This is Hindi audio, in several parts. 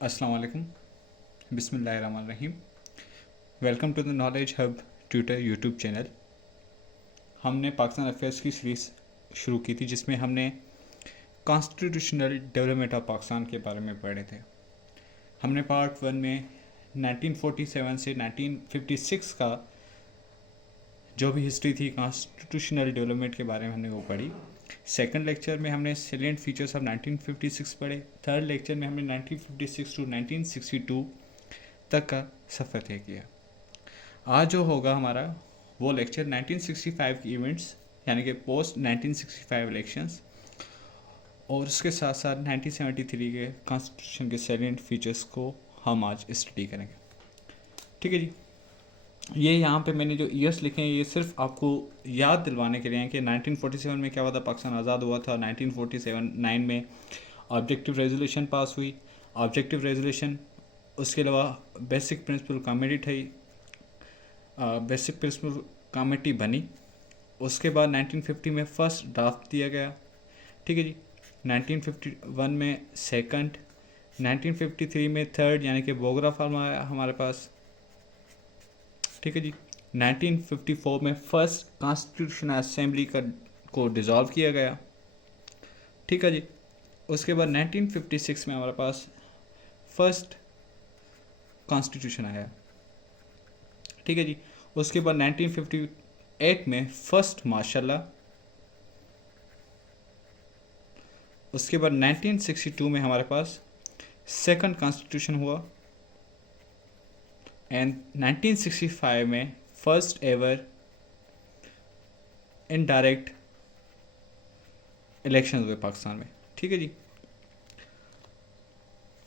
अस्सलाम वालेकुम, बिस्मिल्लाहिर्रहमानिर्रहीम। Welcome to the knowledge hub Twitter YouTube channel. हमने पाकिस्तान अफेयर्स की सीरीज़ शुरू की थी जिसमें हमने कॉन्स्टिट्यूशनल डेवलपमेंट ऑफ पाकिस्तान के बारे में पढ़े थे। हमने पार्ट 1 में 1947 से 1956 का जो भी हिस्ट्री थी कॉन्स्टिट्यूशनल डेवलपमेंट के बारे में हमने वो पढ़ी। सेकंड लेक्चर में हमने सैलिएंट फीचर्स ऑफ 1956 पढ़े। थर्ड लेक्चर में हमने 1956 टू 1962 तक का सफ़र तय किया। आज जो होगा हमारा वो लेक्चर 1965 की इवेंट्स यानी कि पोस्ट 1965 इलेक्शंस और उसके साथ साथ 1973 के कॉन्स्टिट्यूशन के सैलिएंट फीचर्स को हम आज स्टडी करेंगे। ठीक है जी। ये यहाँ पे मैंने जो ईयर्स लिखे हैं ये सिर्फ आपको याद दिलवाने के लिए हैं कि 1947 में क्या हुआ था, पाकिस्तान आज़ाद हुआ था। 1947-9 में ऑब्जेक्टिव रेजोल्यूशन पास हुई। ऑब्जेक्टिव रेजोल्यूशन उसके अलावा बेसिक प्रिंसिपल कमेटी थी, बेसिक प्रिंसिपल कमेटी बनी। उसके बाद 1950 में फ़र्स्ट ड्राफ्ट दिया गया। ठीक है जी। 1951 में सेकंड, 1953 में थर्ड यानी कि बोगरा फार्म आया हमारे पास। ठीक है जी। 1954 में फर्स्ट कॉन्स्टिट्यूशनल असेंबली को डिज़ोल्व किया गया। ठीक है जी। उसके बाद 1956 में हमारे पास फर्स्ट कॉन्स्टिट्यूशन आया। ठीक है जी। उसके बाद 1958 में फर्स्ट माशाल्लाह। उसके बाद 1962 में हमारे पास सेकंड कॉन्स्टिट्यूशन हुआ एंड 1965 में फर्स्ट एवर इनडायरेक्ट इलेक्शन हुए पाकिस्तान में। ठीक है जी।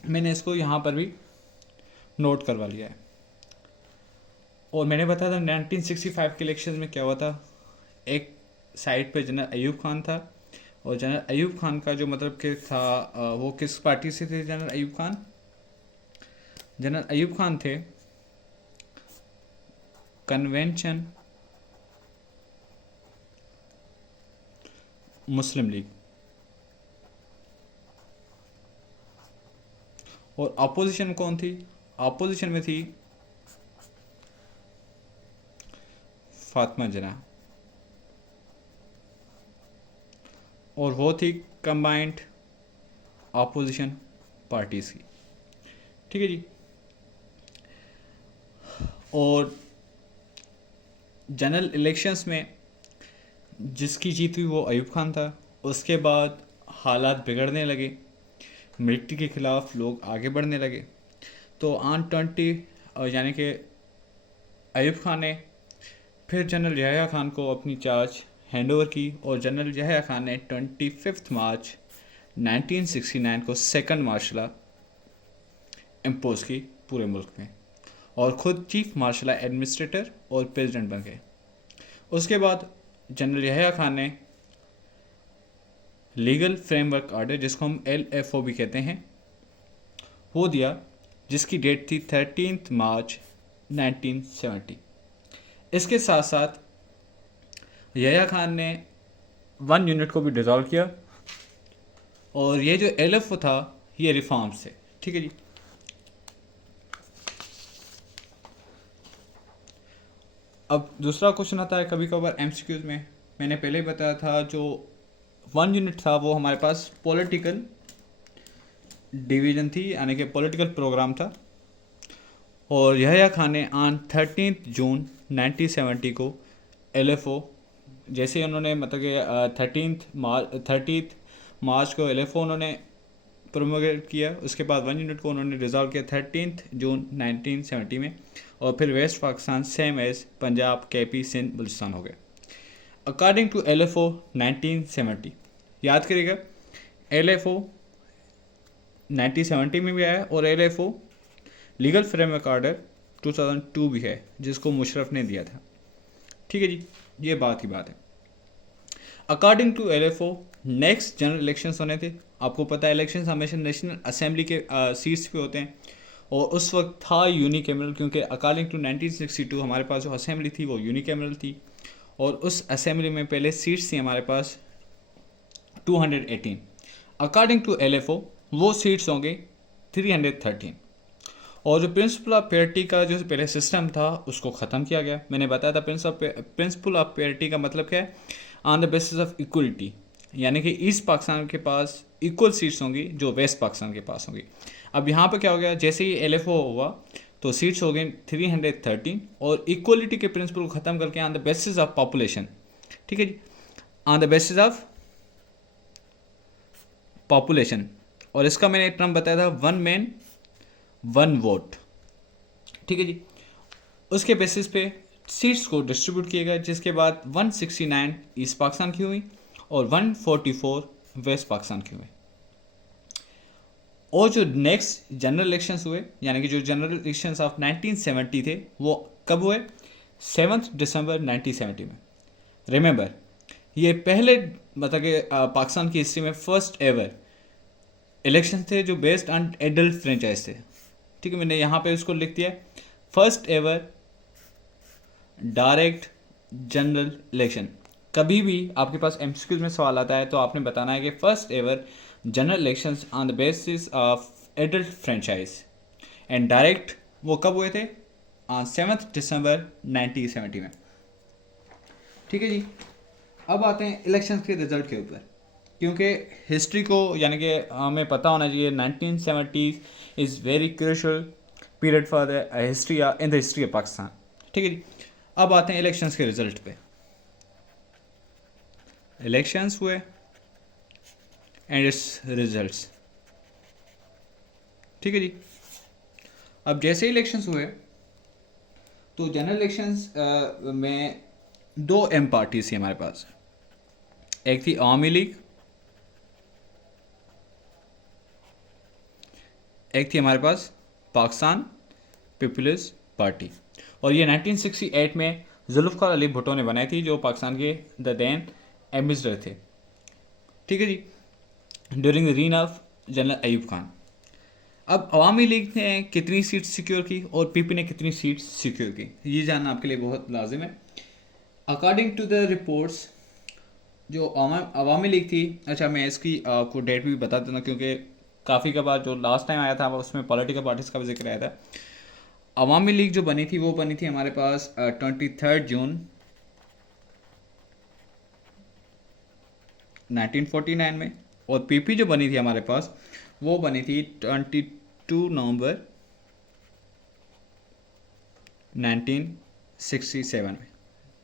मैंने इसको यहाँ पर भी नोट करवा लिया है और मैंने बताया था 1965 के इलेक्शन में क्या हुआ था। एक साइड पे जनरल अयूब खान था और जनरल अयूब खान का जो मतलब कि था वो किस पार्टी से थे। जनरल अयूब खान थे कन्वेंशन मुस्लिम लीग और अपोजिशन कौन थी? अपोजिशन में थी फातिमा जिन्ना और वो थी कंबाइंड अपोजिशन पार्टीज की। ठीक है जी। और जनरल इलेक्शंस में जिसकी जीत हुई वो अयूब खान था। उसके बाद हालात बिगड़ने लगे, मिलिट्री के ख़िलाफ़ लोग आगे बढ़ने लगे। तो ऑन 20 यानी कि अयूब खान ने फिर जनरल यहया खान को अपनी चार्ज हैंड ओवर की और जनरल यहया खान ने 25 मार्च 1969 को सेकंड मार्शल इम्पोज की पूरे मुल्क में और ख़ुद चीफ मार्शल एडमिनिस्ट्रेटर और प्रेसिडेंट बन गए। उसके बाद जनरल यहया खान ने लीगल फ्रेमवर्क ऑर्डर जिसको हम LFO भी कहते हैं वो दिया, जिसकी डेट थी 13 मार्च 1970। इसके साथ साथ यहया खान ने 1 यूनिट को भी डिज़ोल्व किया और ये जो LFO था ये रिफॉर्म्स थे। ठीक है जी। अब दूसरा क्वेश्चन आता है कभी कभार MCQs में। मैंने पहले बताया था जो 1 यूनिट था वो हमारे पास पॉलिटिकल डिवीज़न थी यानी कि पॉलिटिकल प्रोग्राम था और यहया खान ने ऑन 13 जून 1970 को LFO जैसे उन्होंने मतलब कि 30 मार्च को LFO उन्होंने प्रोमोगेट किया। उसके बाद 1 यूनिट को उन्होंने रिजॉल्व किया 13 जून 1970 में और फिर west Pakistan same as Punjab, KP, Sindh, Balochistan हो गए अकॉर्डिंग टू LFO 1970। याद करिएगा LFO 1970 में भी आया और LFO लीगल फ्रेमवर्क ऑर्डर 2002 भी है जिसको मुशर्रफ ने दिया था। ठीक है जी। ये बात ही बात है। According to LFO next general elections होने थे। आपको पता है इलेक्शंस हमेशा नेशनल असेंबली के सीट्स पे होते हैं और उस वक्त था यूनिकैमरल क्योंकि अकॉर्डिंग टू 1962 हमारे पास जो असेंबली थी वो यूनिकैमरल थी और उस असेंबली में पहले सीट्स थी हमारे पास 218। अकॉर्डिंग टू LFO वो सीट्स होंगे 313। और जो प्रिंसिपल ऑफ पेरिटी का जो पहले सिस्टम था उसको ख़त्म किया गया। मैंने बताया था प्रिंसिपल ऑफ पेरिटी का मतलब क्या है, on the basis of equality, यानी कि ईस्ट पाकिस्तान के पास इक्वल सीट्स होंगी जो वेस्ट पाकिस्तान के पास होंगी। अब यहाँ पे क्या हो गया, जैसे ही LFO हुआ तो सीट्स हो गई 313, और इक्वलिटी के प्रिंसिपल को ख़त्म करके on the basis of population, ठीक है जी, on the basis of population. और इसका मैंने एक टर्म बताया था, वन मैन वन वोट, ठीक है जी। उसके बेसिस पे सीट्स को डिस्ट्रीब्यूट किया गया, जिसके बाद 169 ईस्ट पाकिस्तान की हुई और 144 वेस्ट पाकिस्तान की हुई। और जो नेक्स्ट जनरल इलेक्शंस हुए, यानी कि जो जनरल इलेक्शंस ऑफ 1970 थे, वो कब हुए, 7 दिसंबर 1970 में। रिमेंबर, ये पहले मतलब कि पाकिस्तान की हिस्ट्री में फर्स्ट एवर इलेक्शन थे जो बेस्ड ऑन एडल्ट फ्रेंचाइज थे, ठीक है। मैंने यहाँ पे उसको लिख दिया, first ever direct general election. कभी भी आपके पास MCQ में सवाल आता है तो आपने बताना है कि first ever general elections on the basis of adult franchise and direct, वो कब हुए थे, 7 दिसंबर 1970 में, ठीक है जी। अब आते हैं इलेक्शंस के रिजल्ट के ऊपर, क्योंकि हिस्ट्री को यानी कि हमें पता होना चाहिए 1970 is very crucial period for the history in the history of Pakistan, ठीक है जी। अब आते हैं इलेक्शंस के रिजल्ट पे। इलेक्शंस हुए एंड इट्स रिजल्ट्स, ठीक है जी। अब जैसे ही इलेक्शंस हुए तो जनरल इलेक्शंस में दो एम पार्टीज थी हमारे पास, एक थी आवामी लीग, एक थी हमारे पास पाकिस्तान पीपल्स पार्टी। और ये 1968 में जुल्फ़िकार अली भुट्टो ने बनाई थी, जो पाकिस्तान के द देन एम्बेसडर थे, ठीक है जी, during the reign of general Ayub Khan. अब अवामी लीग ने कितनी सीट्स सिक्योर की और PP ने कितनी सीट्स सिक्योर की, ये जानना आपके लिए बहुत लाजिम है। अकॉर्डिंग टू द रिपोर्ट्स, जो अवामी लीग थी, अच्छा मैं इसकी आपको डेट भी बता देना, क्योंकि काफ़ी का बार जो लास्ट टाइम आया था उसमें पॉलिटिकल पार्टीज़ का भी जिक्र आया था। अवामी लीग जो बनी थी वो बनी थी हमारे पास 23 जून 1949 में, और PP जो बनी थी हमारे पास वो बनी थी 22 नवंबर 1967 में,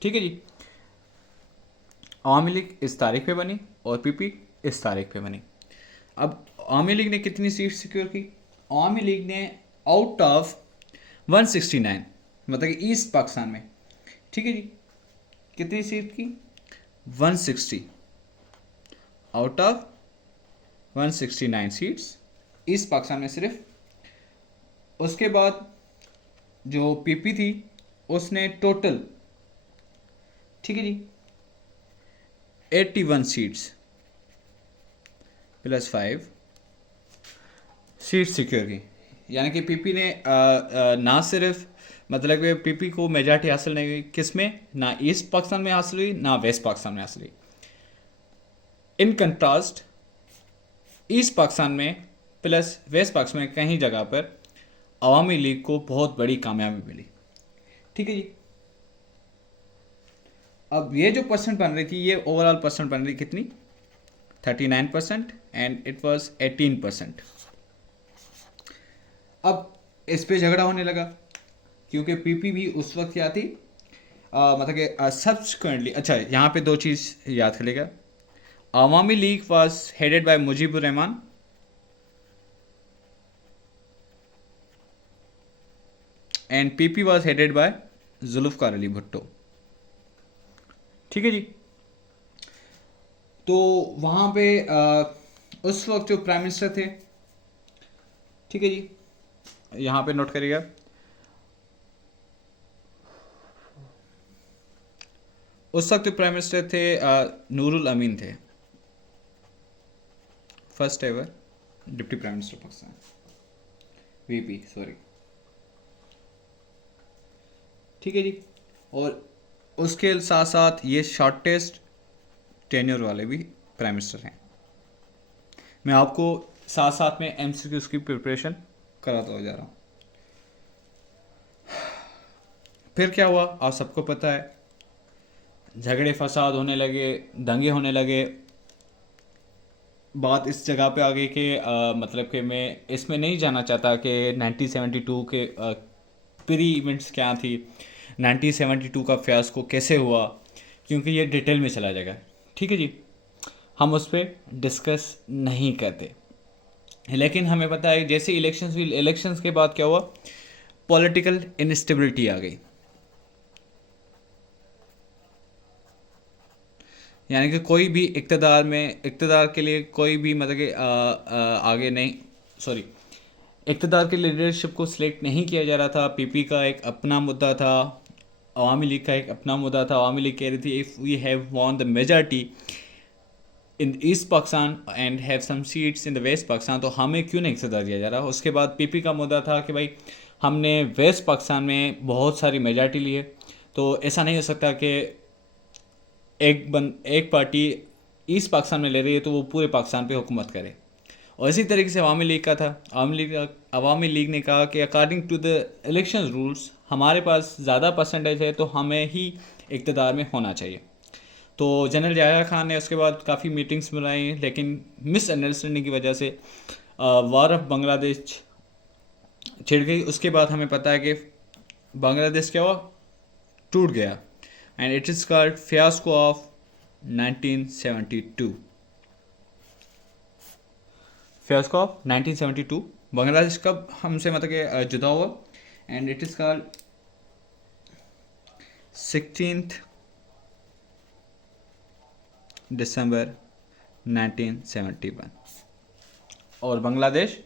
ठीक है जी। अवामी लीग इस तारीख पे बनी और PP इस तारीख पे बनी। अब अवामी लीग ने कितनी सीट सिक्योर की, अवामी लीग ने आउट ऑफ 169, मतलब कि ईस्ट पाकिस्तान में, ठीक है जी, कितनी सीट की, 160 out of 169 seats east Pakistan में सिर्फ। उसके बाद जो PP थी उसने टोटल, ठीक है जी, 81 सीट्स प्लस 5 सीट सिक्योर की, यानी कि PP ने ना सिर्फ मतलब कि PP को मेजॉरिटी हासिल नहीं हुई, किस में, ना ईस्ट पाकिस्तान में हासिल हुई ना वेस्ट पाकिस्तान में हासिल हुई। इन कंट्रास्ट ईस्ट पाकिस्तान में प्लस वेस्ट पाकिस्तान में कहीं जगह पर अवामी लीग को बहुत बड़ी कामयाबी मिली, ठीक है जी। अब ये जो परसेंट बन रही थी, ये ओवरऑल परसेंट बन रही कितनी, 39% एंड इट वाज 18%। अब इस पे झगड़ा होने लगा, क्योंकि PP भी उस वक्त क्या थी, मतलब कि सब्सिक्वेंटली, अच्छा यहाँ पे दो चीज़ याद करेगा, Awami League was headed by Mujibur Rahman and PP was headed by Zulfikar Ali Bhutto, ठीक है जी। तो वहाँ पे उस वक्त जो प्राइम मिनिस्टर थे, ठीक है जी, यहाँ पे नोट करिएगा, उस वक्त प्राइम मिनिस्टर थे नूरुल अमीन थे, first ever deputy prime minister Pakistan, VP sorry, ठीक है जी। और उसके साथ साथ ये शॉर्टेस्ट टेन्योर वाले भी प्राइम मिनिस्टर हैं। मैं आपको साथ साथ में MCQs की प्रिपरेशन कराता जा रहा हूँ। फिर क्या हुआ आप सबको पता है, झगड़े फसाद होने लगे, दंगे होने लगे। बात इस जगह पे आ गई कि मतलब कि मैं इसमें नहीं जाना चाहता कि 1972 के प्री इवेंट्स क्या थी, 1972 का फियास्को कैसे हुआ, क्योंकि ये डिटेल में चला जाएगा। ठीक है जी, हम उस पर डिस्कस नहीं करते। लेकिन हमें पता है जैसे इलेक्शंस हुई, इलेक्शंस के बाद क्या हुआ, पॉलिटिकल इनस्टेबिलिटी आ गई। यानी कि कोई भी इक़्तिदार के लिए कोई भी मतलब कि आगे नहीं, सॉरी, इक़्तिदार के लीडरशिप को सिलेक्ट नहीं किया जा रहा था। पीपी का एक अपना मुद्दा था, अवामी लीग का एक अपना मुद्दा था। अवामी लीग कह रही थी if we have won the majority in East Pakistan and have some seats in the West Pakistan, तो हमें क्यों नहीं इक़्तिदार दिया जा रहा। उसके बाद पीपी का मुद्दा था कि भाई हमने वेस्ट पाकिस्तान में बहुत सारी मेजॉरिटी ली है, तो ऐसा नहीं हो सकता कि एक पार्टी ईस्ट पाकिस्तान में ले रही है तो वो पूरे पाकिस्तान पे हुकूमत करे। और इसी तरीके से अवामी लीग का था। अवामी लीग ने कहा कि according to the election rules हमारे पास ज़्यादा परसेंटेज है तो हमें ही इक़्तिदार में होना चाहिए। तो जनरल ज़ाहिर खान ने उसके बाद काफ़ी मीटिंग्स बुलाई, लेकिन मिसअंडरस्टैंडिंग की वजह से वार ऑफ बांग्लादेश छिड़ गई। उसके बाद हमें पता है कि बांग्लादेश क्या हुआ, टूट गया। And it is called fiasco of 1972। Fiasco of 1972 Bangladesh कब हमसे मतलब कि जुदा हुआ, एंड इट इज़ कॉल्ड 16 दिसंबर 1971, और बांग्लादेश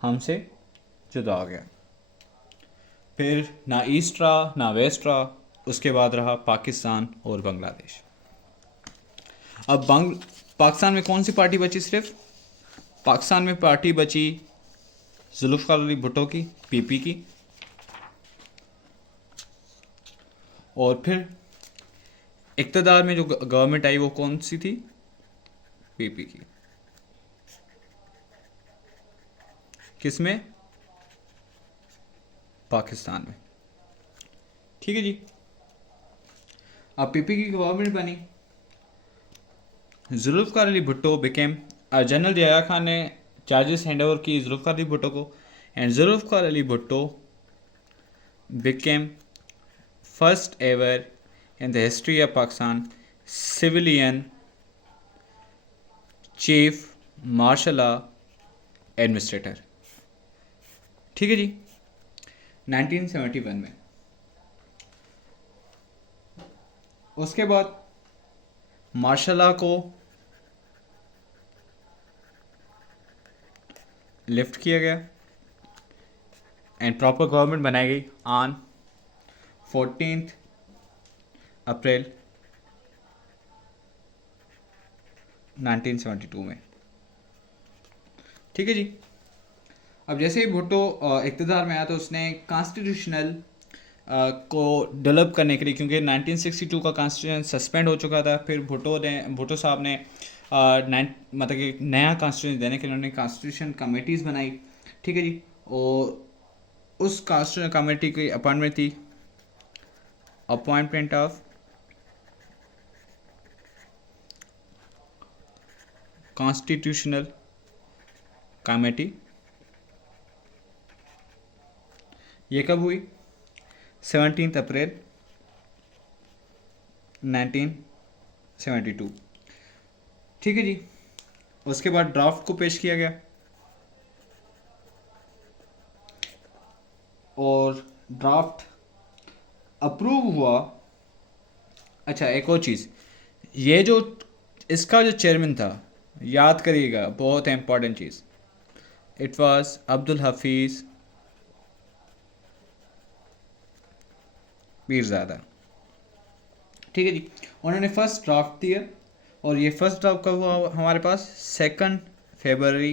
हमसे जुदा हो गया। फिर ना ईस्ट रहा ना वेस्ट रहा, उसके बाद रहा पाकिस्तान और बांग्लादेश। अब पाकिस्तान में कौन सी पार्टी बची, सिर्फ पाकिस्तान में पार्टी बची जुल्फ़िकार अली भुट्टो की, पीपी की। और फिर इक़्तिदार में जो गवर्नमेंट आई वो कौन सी थी, पीपी की। किसमें, पाकिस्तान में। ठीक है जी, अब पीपी की गवर्नमेंट बनी। जुल्फ़िकार अली भुट्टो बिकेम, जनरल ज़िया खान ने चार्जेस हैंड ओवर की जुल्फ़िकार अली भुट्टो को, and Zulfikar Ali Bhutto became first ever in the history of Pakistan civilian chief martial law administrator. ठीक है जी, 1971 में। उसके बाद मार्शल लॉ को लिफ्ट किया गया एंड प्रॉपर गवर्नमेंट बनाई गई ऑन 14 अप्रैल 1972 में। ठीक है जी, अब जैसे ही भुट्टो इक़्तिदार में आया तो उसने कॉन्स्टिट्यूशनल को डेवलप करने के लिए, क्योंकि 1962 का कॉन्स्टिट्यूशन सस्पेंड हो चुका था, फिर भुट्टो साहब ने मतलब कि नया कॉन्स्टिट्यूशन देने के लिए उन्होंने कॉन्स्टिट्यूशन कमेटीज़ बनाई। ठीक है जी, और उस कॉन्स्टिट्यूशन कमेटी की अपॉइंटमेंट थी अपॉइंटमेंट ऑफ कॉन्स्टिट्यूशनल कमेटी। ये कब हुई, 17 अप्रैल 1972। ठीक है जी, उसके बाद ड्राफ्ट को पेश किया गया और ड्राफ्ट अप्रूव हुआ। अच्छा, एक और चीज़, ये जो इसका जो चेयरमैन था, याद करिएगा, बहुत important cheese, it was Abdul Hafeez Pirzada. ठीक है जी, उन्होंने फर्स्ट ड्राफ्ट दिया और ये फर्स्ट ड्राफ्ट कब हुआ हमारे पास, 2 फरवरी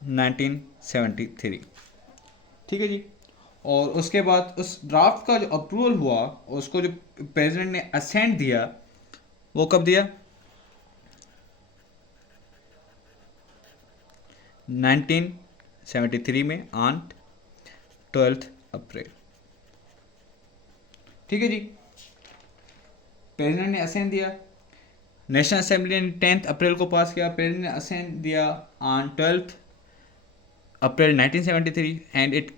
1973। ठीक है जी, और उसके बाद उस ड्राफ्ट का जो अप्रूवल हुआ, उसको जो प्रेसिडेंट ने असेंट दिया, वो कब दिया, 1973 में ऑन 12 अप्रैल। ठीक है जी, प्रेसिडेंट ने असेंट दिया, नेशनल असेंबली ने 10 अप्रैल को पास किया, प्रेसिडेंट ने असेंट दिया on 12 April 1973 and it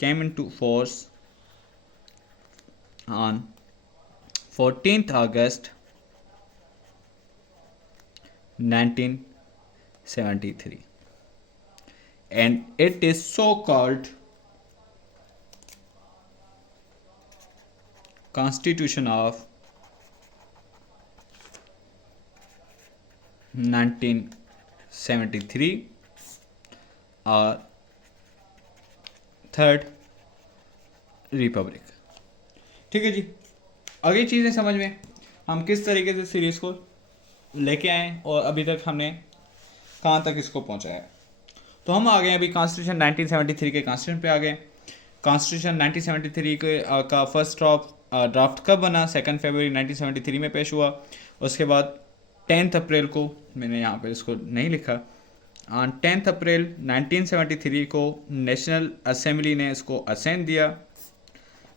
came into force on 14th August 1973 and it is so called Constitution of 1973 और थर्ड रिपब्लिक। ठीक है जी, अगली चीज़ें समझ में हम किस तरीके से सीरीज़ को लेके आए और अभी तक हमने कहाँ तक इसको पहुँचाया। तो हम आ गए अभी कॉन्स्टिट्यूशन 1973 के कॉन्स्टिट्यूशन पे आ गए। कॉन्स्टिट्यूशन 1973 के का फर्स्ट ड्राफ्ट कब बना? 2 फरवरी 1973 में पेश हुआ। उसके बाद 10 अप्रैल को, मैंने यहाँ पर इसको नहीं लिखा, ऑन 10 अप्रैल 1973 को नेशनल असेंबली ने इसको असेंट दिया,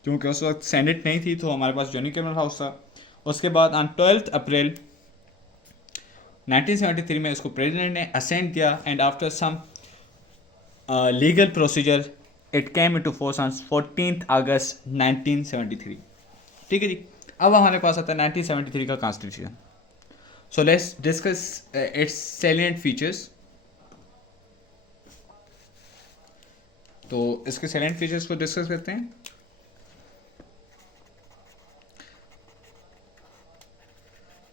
क्योंकि उस वक्त सेनेट नहीं थी तो हमारे पास यूनिकैमरल हाउस था। उसके बाद ऑन 12 अप्रैल 1973 में इसको प्रेसिडेंट ने असेंट दिया and after some legal procedure it came into force on 14 August 1973। ठीक है जी, अब हमारे पास आता है 1973 का constitution. So let's discuss it's salient features. तो इसके सैलिएंट फीचर्स को डिस्कस करते हैं।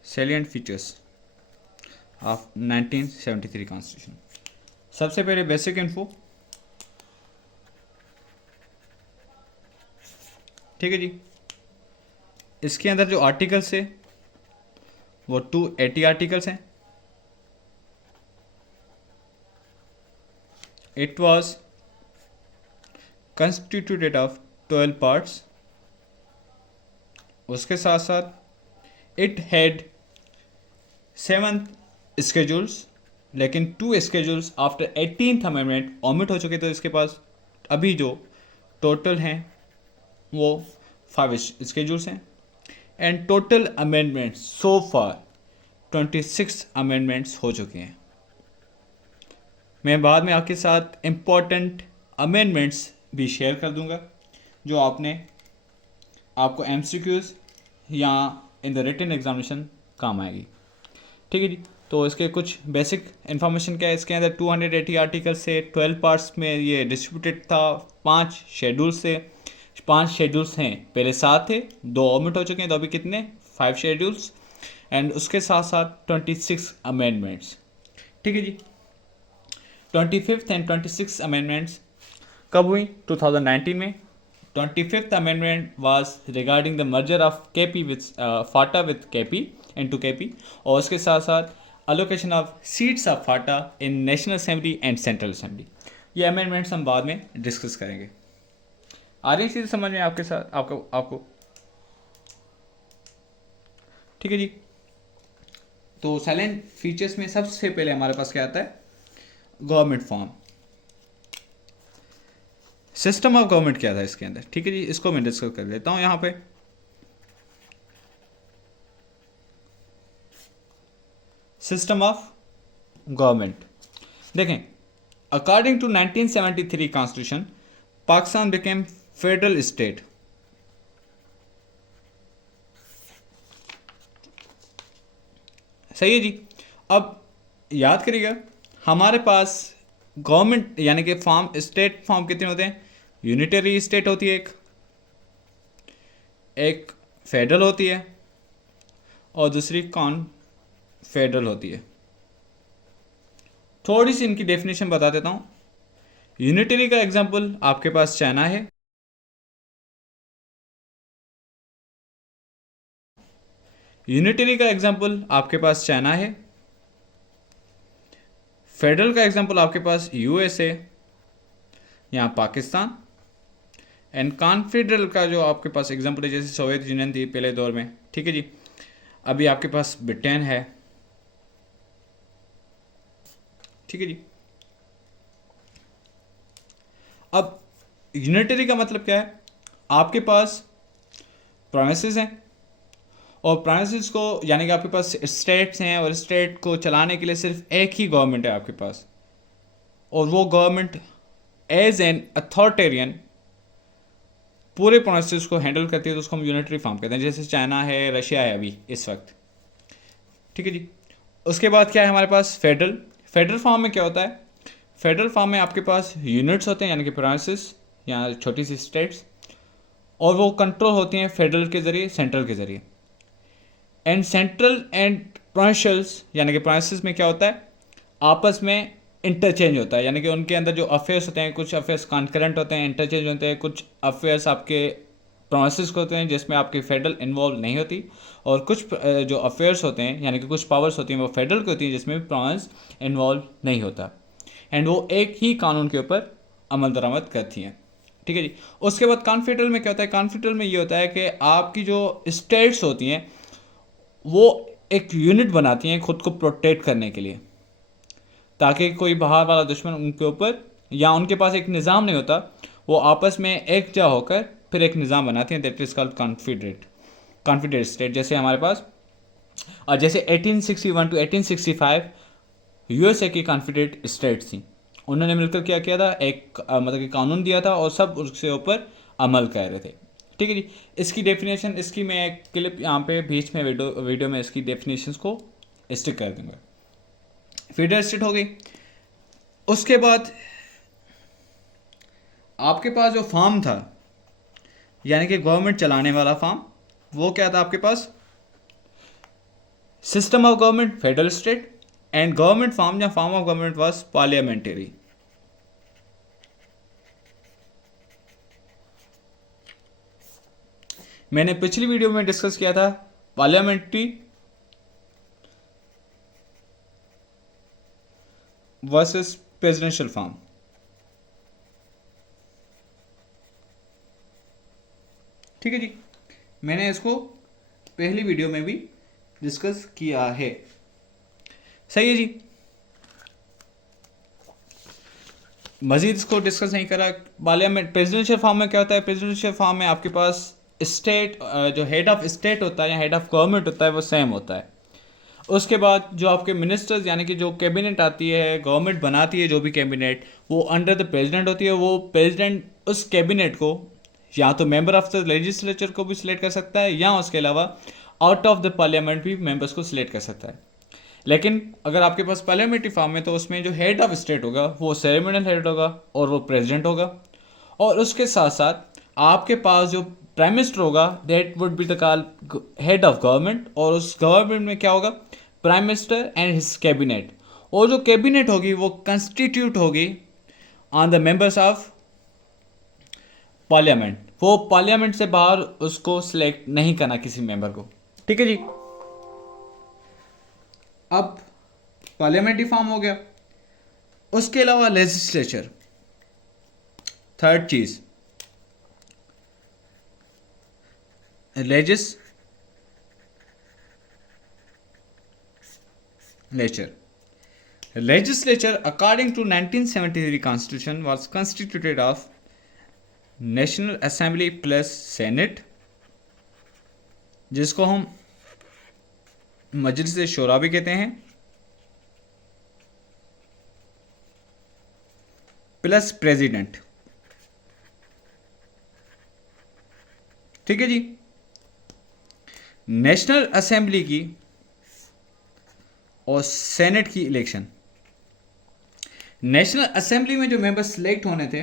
Salient features of 1973 constitution. सबसे पहले बेसिक इन्फो। ठीक है जी, इसके अंदर जो आर्टिकल्स है वो 280 आर्टिकल्स हैं। It was constituted of 12 parts। उसके साथ साथ इट हैड 7 schedules, लेकिन 2 schedules after 18th amendment omit हो चुके, तो इसके पास अभी जो टोटल हैं वो 5 schedules हैं and total amendments so far 26 amendments हो चुके हैं। मैं बाद में आपके साथ इम्पॉर्टेंट अमेंडमेंट्स भी शेयर कर दूंगा जो आपको MCQs या इन द रिटन एग्जामिनेशन काम आएगी। ठीक है जी, तो इसके कुछ बेसिक इन्फॉर्मेशन क्या है। इसके अंदर 280 आर्टिकल से 12 पार्ट्स में ये डिस्ट्रीब्यूटेड था। 5 शेड्यूल्स से 5 शेड्यूल्स हैं, पहले 7 थे, 2 ओमिट हो चुके हैं, तो अभी कितने 5 शेड्यूल्स एंड उसके साथ साथ 26 अमेंडमेंट्स। ठीक है जी, 25th एंड 26 अमेंडमेंट्स कब हुई? 2019 में। 25th amendment was regarding the merger of KP with Phata with KP into KP, और उसके साथ साथ allocation of seats of Phata in national assembly and central assembly. ये अमेंडमेंट्स हम बाद में डिस्कस करेंगे। आ रही चीज़ समझ में आपके साथ आपको? ठीक है जी, तो साइलेंट फीचर्स में सबसे पहले हमारे पास क्या आता है? Government form. System of government क्या था इसके अंदर? ठीक है जी, इसको मैं डिस्कस कर लेता हूं यहां पे। सिस्टम ऑफ गवर्नमेंट देखें, according to 1973 constitution Pakistan became federal state. सही है जी। अब याद करिएगा, हमारे पास गवर्नमेंट यानी कि फॉर्म, स्टेट फॉर्म कितने होते हैं? यूनिटरी स्टेट होती है एक फेडरल होती है और दूसरी कॉन्फेडरल होती है। थोड़ी सी इनकी डेफिनेशन बता देता हूं। यूनिटरी का एग्जांपल आपके पास चाइना है, यूनिटरी का एग्जांपल आपके पास चाइना है, फेडरल का एग्जांपल आपके पास USA यहाँ पाकिस्तान, एंड कॉन्फेडरल का जो आपके पास एग्जांपल है जैसे सोवियत यूनियन थी पहले दौर में। ठीक है जी, अभी आपके पास ब्रिटेन है, ठीक है जी। अब यूनिटरी का मतलब क्या है, आपके पास प्रोविंसेस हैं और प्रोविंसेस को यानी कि आपके पास स्टेट्स हैं और स्टेट को चलाने के लिए सिर्फ एक ही गवर्नमेंट है आपके पास, और वो गवर्नमेंट एज एन अथॉरिटेरियन पूरे प्रोविंसेस को हैंडल करती है, तो उसको हम यूनिटरी फॉर्म कहते हैं, जैसे चाइना है, रशिया है अभी इस वक्त। ठीक है जी। उसके बाद क्या है हमारे पास फेडरल। फेडरल फॉर्म में क्या होता है, फेडरल फॉर्म में आपके पास यूनिट्स होते हैं यानी कि प्रोविंसेस या छोटी सी स्टेट्स, और वो कंट्रोल होती हैं फेडरल के ज़रिए, सेंट्रल के ज़रिए। एंड सेंट्रल एंड प्रोविंशियल्स यानी कि प्रोविंसेस में क्या होता है, आपस में इंटरचेंज होता है, यानी कि उनके अंदर जो अफेयर्स होते हैं, कुछ अफेयर्स कॉन्करेंट होते हैं, इंटरचेंज होते हैं, कुछ अफेयर्स आपके प्रोविंसेस को होते हैं जिसमें आपकी फेडरल इन्वॉल्व नहीं होती, और कुछ जो अफेयर्स होते हैं यानी कि कुछ पावर्स होती हैं वो फेडरल की होती हैं जिसमें प्रोविंस इन्वॉल्व नहीं होता, एंड वो एक ही कानून के ऊपर अमल दरामद करती हैं। ठीक है जी। उसके बाद कॉन्फेडरल में क्या होता है, कॉन्फेडरल में ये होता है कि आपकी जो स्टेट्स होती हैं वो एक यूनिट बनाती हैं खुद को प्रोटेक्ट करने के लिए, ताकि कोई बाहर वाला दुश्मन उनके ऊपर, या उनके पास एक निज़ाम नहीं होता, वो आपस में एकजा होकर फिर एक निज़ाम बनाते हैं, that is called Confederate state. जैसे हमारे पास जैसे 1861 टू 1865 यूएसए की कॉन्फेडरेट स्टेट्स थी, उन्होंने मिलकर क्या किया था, एक मतलब कि कानून दिया था और सब उसके ऊपर अमल कर रहे थे। ठीक है जी। इसकी डेफिनेशन, इसकी मैं एक क्लिप यहाँ पे बीच में वीडियो में इसकी डेफिनेशंस को स्टिक कर दूंगा। फेडरल स्टेट हो गई। उसके बाद आपके पास जो फार्म था यानी कि गवर्नमेंट चलाने वाला फार्म, वो क्या था आपके पास, system of government federal state, and government form या form of government was parliamentary. मैंने पिछली वीडियो में डिस्कस किया था पार्लियामेंट्री वर्सेस प्रेसिडेंशियल फार्म। ठीक है जी। मैंने इसको पहली वीडियो में भी डिस्कस किया है। सही है जी। मजीद इसको डिस्कस नहीं करा। पार्लियामेंट प्रेसिडेंशियल फॉर्म में क्या होता है, प्रेसिडेंशियल फॉर्म में आपके पास स्टेट जो हेड ऑफ स्टेट होता है या हेड ऑफ गवर्नमेंट होता है वो सेम होता है। उसके बाद जो आपके मिनिस्टर्स यानी कि जो कैबिनेट आती है, गवर्नमेंट बनाती है जो भी कैबिनेट, वो अंडर द प्रेसिडेंट होती है। वो प्रेसिडेंट उस कैबिनेट को या तो मेंबर ऑफ द लेजिस्लेचर को भी सिलेक्ट कर सकता है, या उसके अलावा आउट ऑफ द पार्लियामेंट भी मेंबर्स को सिलेक्ट कर सकता है। लेकिन अगर आपके पास पार्लियामेंट्री फॉर्म है तो उसमें जो हेड ऑफ स्टेट होगा वो सेरेमोनियल हेड होगा और वो प्रेसिडेंट होगा, और उसके साथ साथ आपके पास जो प्राइम मिनिस्टर होगा that would be the call head of government, और उस गवर्नमेंट में क्या होगा, prime minister and his cabinet, और जो कैबिनेट होगी वो कंस्टिट्यूट होगी on the members of parliament. वो पार्लियामेंट से बाहर उसको सिलेक्ट नहीं करना किसी मेंबर को। ठीक है जी। अब पार्लियामेंट्री फॉर्म हो गया। उसके अलावा लेजिस्लेचर, थर्ड चीज legislature according to 1973 constitution was constituted of national assembly plus senate, जिसको हम मजलिस शोरा भी कहते हैं, प्लस प्रेसिडेंट। ठीक है जी। नेशनल असेंबली की और सेनेट की इलेक्शन, नेशनल असेंबली में जो मेंबर सिलेक्ट होने थे,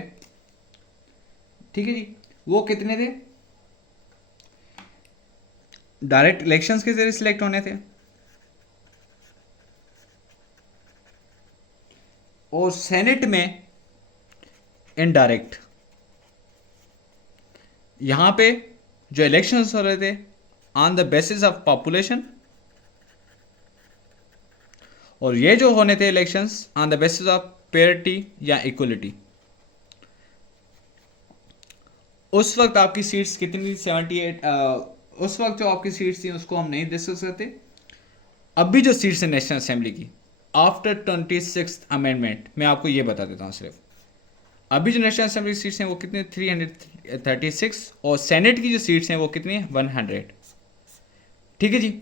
ठीक है जी, वो कितने थे, डायरेक्ट इलेक्शंस के जरिए सिलेक्ट होने थे, और सेनेट में इनडायरेक्ट। यहां पे जो इलेक्शंस हो रहे थे on the basis of population, और ये जो होने थे elections on the basis of parity या इक्वलिटी। उस वक्त आपकी सीट्स कितनी, 78। उस वक्त जो आपकी सीट्स थी उसको हम नहीं डिस्कस करते। अब भी जो सीट्स है नेशनल असेंबली की आफ्टर 26th अमेंडमेंट, मैं आपको ये बता देता हूँ सिर्फ। अभी जो नेशनल असेंबली सीट्स हैं वो कितनी 336, और सेनेट की जो सीट्स हैं वो कितनी 100। ठीक है जी।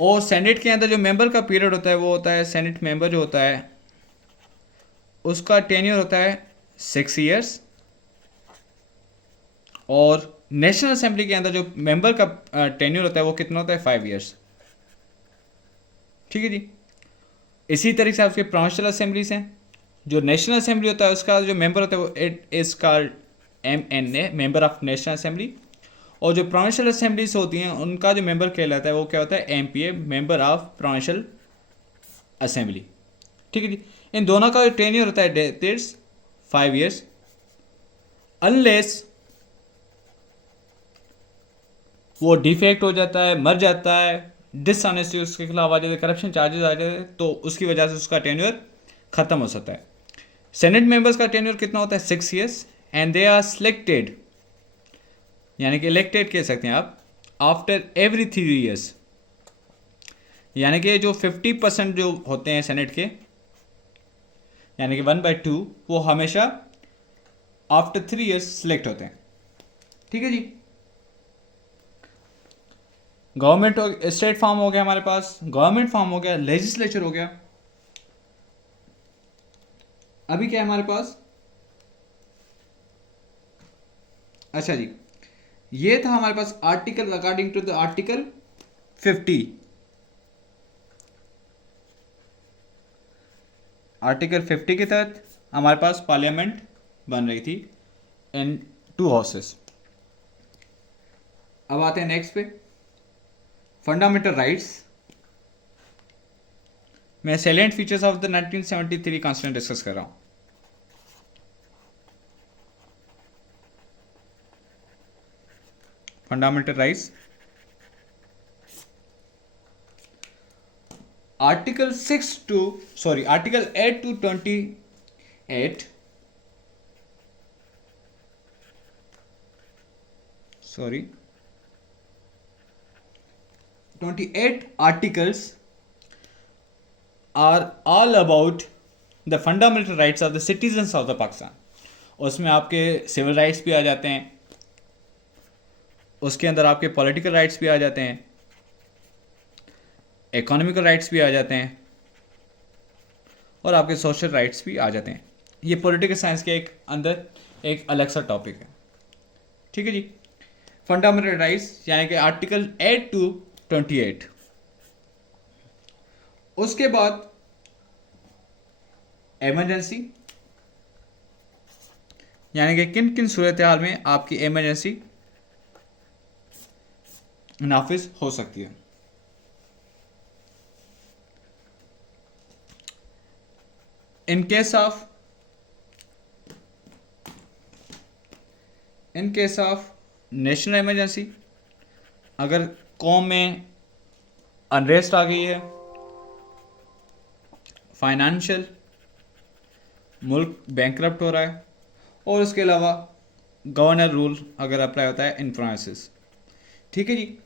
और सेनेट के अंदर जो मेंबर का पीरियड होता है वो होता है, सेनेट मेंबर जो होता है उसका टेन्योर होता है 6 ईयर्स, और नेशनल असेंबली के अंदर जो मेंबर का टेन्योर होता है वो कितना होता है 5 ईयर्स। ठीक है जी। इसी तरीके से आपके प्रोविंशियल असेंबलीज हैं। जो नेशनल असेंबली होता है उसका जो मेंबर होता है वो it is called MNA, member of national assembly. और जो प्रोविंशियल असेंबलीज होती हैं उनका जो मेंबर कहलाता है वो क्या होता है MPA, member of provincial assembly. ठीक है जी। इन दोनों का जो टेन्योर होता है इट्स 5 ईयर्स, अनलेस वो डिफेक्ट हो जाता है, मर जाता है, डिसऑनेस्टी उसके खिलाफ आ जाते हैं, करप्शन चार्जेस आ जाते हैं, तो उसकी वजह से उसका टेन्योर खत्म हो सकता है। सेनेट मेंबर्स का टेन्योर कितना होता है 6 years, and they are selected, यानी कि इलेक्टेड कह सकते हैं आप, आफ्टर एवरी 3 ईयर्स। यानी कि जो 50% जो होते हैं सेनेट के, यानी कि 1/2, वो हमेशा आफ्टर 3 ईयर्स सिलेक्ट होते हैं। ठीक है जी। गवर्नमेंट स्टेट फॉर्म हो गया हमारे पास, गवर्नमेंट फॉर्म हो गया, लेजिस्लेचर हो गया। अभी क्या है हमारे पास, अच्छा जी, ये था हमारे पास article according to the article 50। Article 50 के तहत हमारे पास पार्लियामेंट बन रही थी इन 2 हाउसेस। अब आते हैं नेक्स्ट पे, फंडामेंटल राइट्स। मैं salient features of the 1973 constitution discuss कर रहा हूं। Fundamental rights, article 8 to 28, sorry 28 articles are all about the fundamental rights of the citizens of the Pakistan. उसमें आपके सिविल राइट्स भी आ जाते हैं, उसके अंदर आपके पॉलिटिकल राइट्स भी आ जाते हैं, इकोनॉमिकल राइट्स भी आ जाते हैं, और आपके सोशल राइट्स भी आ जाते हैं। ये पॉलिटिकल साइंस के अंदर एक अलग सा टॉपिक है। ठीक है जी। फंडामेंटल राइट्स यानी कि आर्टिकल 8 to 28। उसके बाद इमरजेंसी, यानी कि किन किन सूरत हाल में आपकी इमरजेंसी नाफिज हो सकती है। In case of national emergency, अगर कौम में अनरेस्ट आ गई है, फाइनेंशियल, मुल्क बैंकरप्ट हो रहा है, और उसके अलावा गवर्नर रूल अगर अप्लाई होता है इन प्रोविंसेस। ठीक है जी।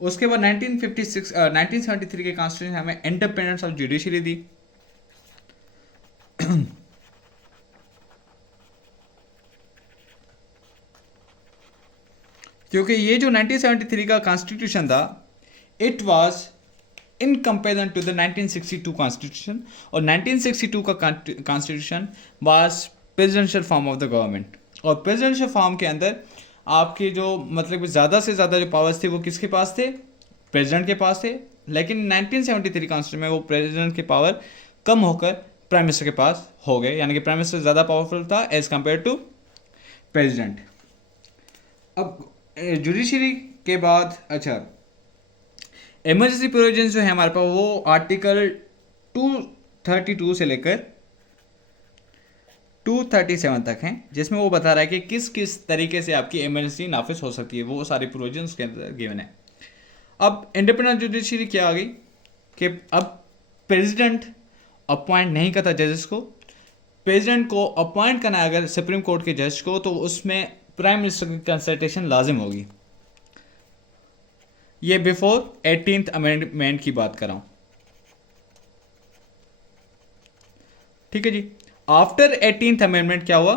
उसके बाद 1973 के कॉन्स्टिट्यूशन हमें इंडिपेंडेंस ऑफ जुडिशरी दी। क्योंकि ये जो 1973 का कॉन्स्टिट्यूशन था, it was in comparison to the 1962 constitution, और 1962 का constitution was presidential form of the government. और प्रेसिडेंशियल फॉर्म के अंदर आपके जो मतलब ज़्यादा से ज़्यादा जो पावर्स थे वो किसके पास थे, प्रेसिडेंट के पास थे। लेकिन 1973 कॉन्स्टिट्यूशन में वो प्रेसिडेंट की पावर कम होकर प्राइम मिनिस्टर के पास हो गए, यानी कि प्राइम मिनिस्टर ज़्यादा पावरफुल था एज कम्पेयर टू प्रेसिडेंट। अब जुडिशरी के बाद, अच्छा, इमरजेंसी प्रोविजंस जो है हमारे पास वो आर्टिकल 232 से लेकर 237 तक हैं, जिसमें वो बता रहा है कि किस किस तरीके से आपकी इमरजेंसी नाफिज हो सकती है, वो सारे प्रोविजंस के अंदर गिवन है। अब इंडिपेंडेंट जुडिशरी क्या आ गई कि अब प्रेसिडेंट अपॉइंट नहीं करता जजेस को, प्रेसिडेंट को अपॉइंट करना है अगर सुप्रीम कोर्ट के जज को, तो उसमें प्राइम मिनिस्टर की कंसल्टेशन लाजिम होगी। ये बिफोर 18th अमेंडमेंट की बात कर रहा हूं, ठीक है जी। आफ्टर 18th अमेंडमेंट क्या हुआ?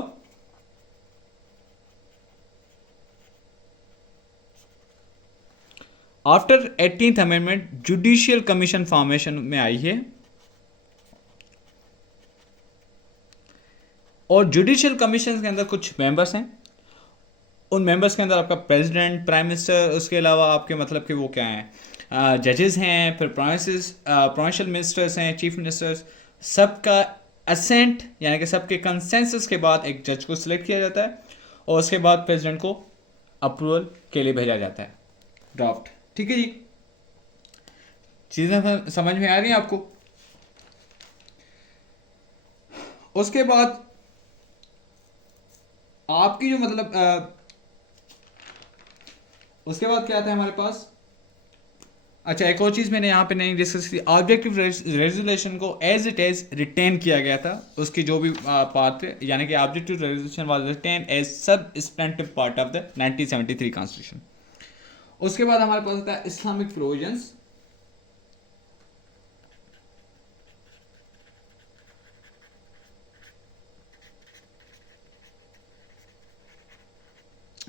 After 18th amendment judicial commission formation में आई है, और जुडिशियल कमीशन के अंदर कुछ मेंबर्स हैं। उन मेंबर्स के अंदर आपका प्रेसिडेंट, प्राइम मिनिस्टर, उसके अलावा आपके मतलब कि वो क्या हैं, जजेस हैं, फिर प्रोविंशियल मिनिस्टर्स हैं, चीफ मिनिस्टर्स। सबका असेंट यानी कि सबके कंसेंसस के बाद एक जज को सिलेक्ट किया जाता है, और उसके बाद प्रेसिडेंट को अप्रूवल के लिए भेजा जाता है ड्राफ्ट, ठीक है जी। चीज़ें समझ में आ रही हैं आपको? उसके बाद आपकी जो मतलब उसके बाद क्या आता है हमारे पास? अच्छा, एक और चीज़ मैंने यहाँ पे नहीं डिस्कस की, ऑब्जेक्टिव रेजोल्यूशन को एज इट इज रिटेन किया गया था। उसकी जो भी पार्ट थे, यानी कि objective resolution was written as substantive part of the 1973 constitution. उसके बाद हमारे पास आता है इस्लामिक प्रोविजंस।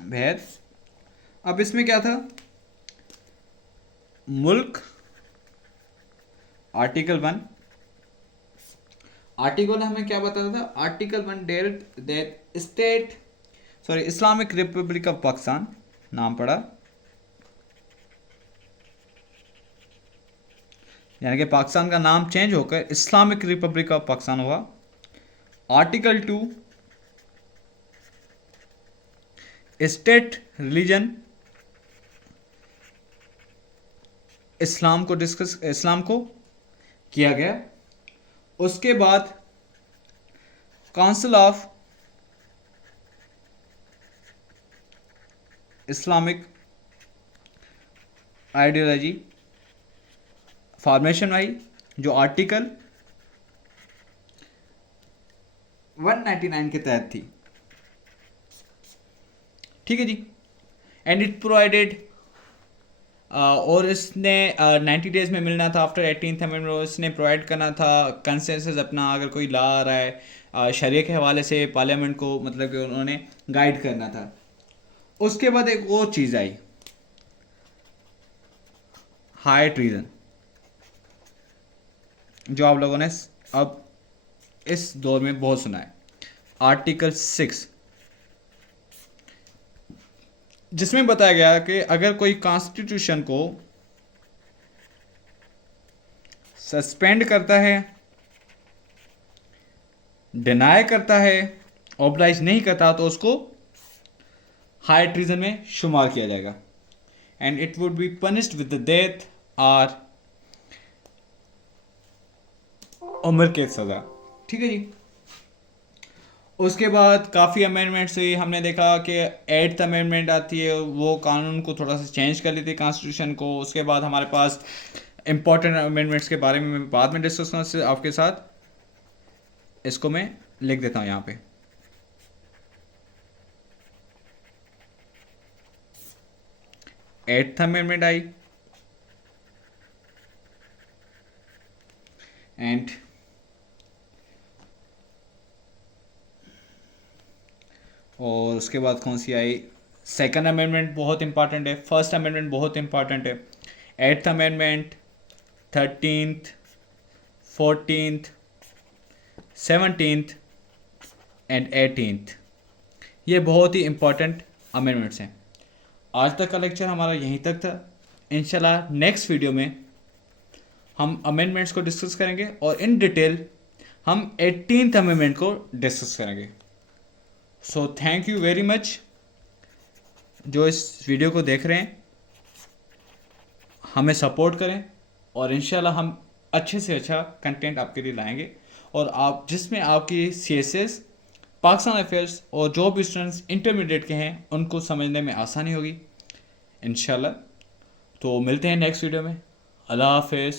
भेद। अब इसमें क्या था? मुल्क, आर्टिकल 1। आर्टिकल हमें क्या बताता था? Article 1 dealt that state Islamic Republic of Pakistan नाम पड़ा, यानी कि पाकिस्तान का नाम चेंज होकर इस्लामिक रिपब्लिक ऑफ पाकिस्तान हुआ। आर्टिकल 2 स्टेट रिलीजन, इस्लाम को किया गया। उसके बाद council of Islamic ideology formation आई, जो आर्टिकल 199 के तहत थी, ठीक है जी। एंड इट प्रोवाइडेड, और इसने 90 डेज में मिलना था आफ्टर 18th अमेंडमेंट। इसने प्रोवाइड करना था कंसेंसस अपना, अगर कोई ला आ रहा है शरिया के हवाले से पार्लियामेंट को, मतलब कि उन्होंने गाइड करना था। उसके बाद एक और चीज़ आई, हाई ट्रीजन, जो आप लोगों ने अब इस दौर में बहुत सुना है। आर्टिकल 6, जिसमें बताया गया कि अगर कोई कॉन्स्टिट्यूशन को सस्पेंड करता है, डिनाई करता है, ऑब्लाइज नहीं करता, तो उसको हाई ट्रीजन में शुमार किया जाएगा, and it would be punished with the death और उम्र कैद सजा, ठीक है जी। उसके बाद काफ़ी अमेंडमेंट्स हुई। हमने देखा कि 8th अमेंडमेंट आती है, वो कानून को थोड़ा सा चेंज कर लेती है कॉन्स्टिट्यूशन को। उसके बाद हमारे पास इंपॉर्टेंट अमेंडमेंट्स के बारे में मैं बाद में डिस्कस करूँगा आपके साथ। इसको मैं लिख देता हूँ यहाँ पे। 8th अमेंडमेंट आई, एंड और उसके बाद कौन सी आई? 2nd अमेंडमेंट बहुत इंपॉर्टेंट है, 1st अमेंडमेंट बहुत इंपॉर्टेंट है, 8th amendment, 13th, 14th, 17th and 18th, ये बहुत ही इंपॉर्टेंट अमेंडमेंट्स हैं। आज तक का लेक्चर हमारा यहीं तक था। इंशाल्लाह नेक्स्ट वीडियो में हम अमेंडमेंट्स को डिस्कस करेंगे, और इन डिटेल हम 18th अमेंडमेंट को डिस्कस करेंगे। So thank you very much जो इस वीडियो को देख रहे हैं। हमें सपोर्ट करें, और इंशाल्लाह हम अच्छे से अच्छा कंटेंट आपके लिए लाएंगे, और आप जिसमें आपकी CSS, पाकिस्तान अफेयर्स और जो भी स्टूडेंट्स इंटरमीडिएट के हैं उनको समझने में आसानी होगी इंशाल्लाह। तो मिलते हैं नेक्स्ट वीडियो में। अल्लाह हाफिज़।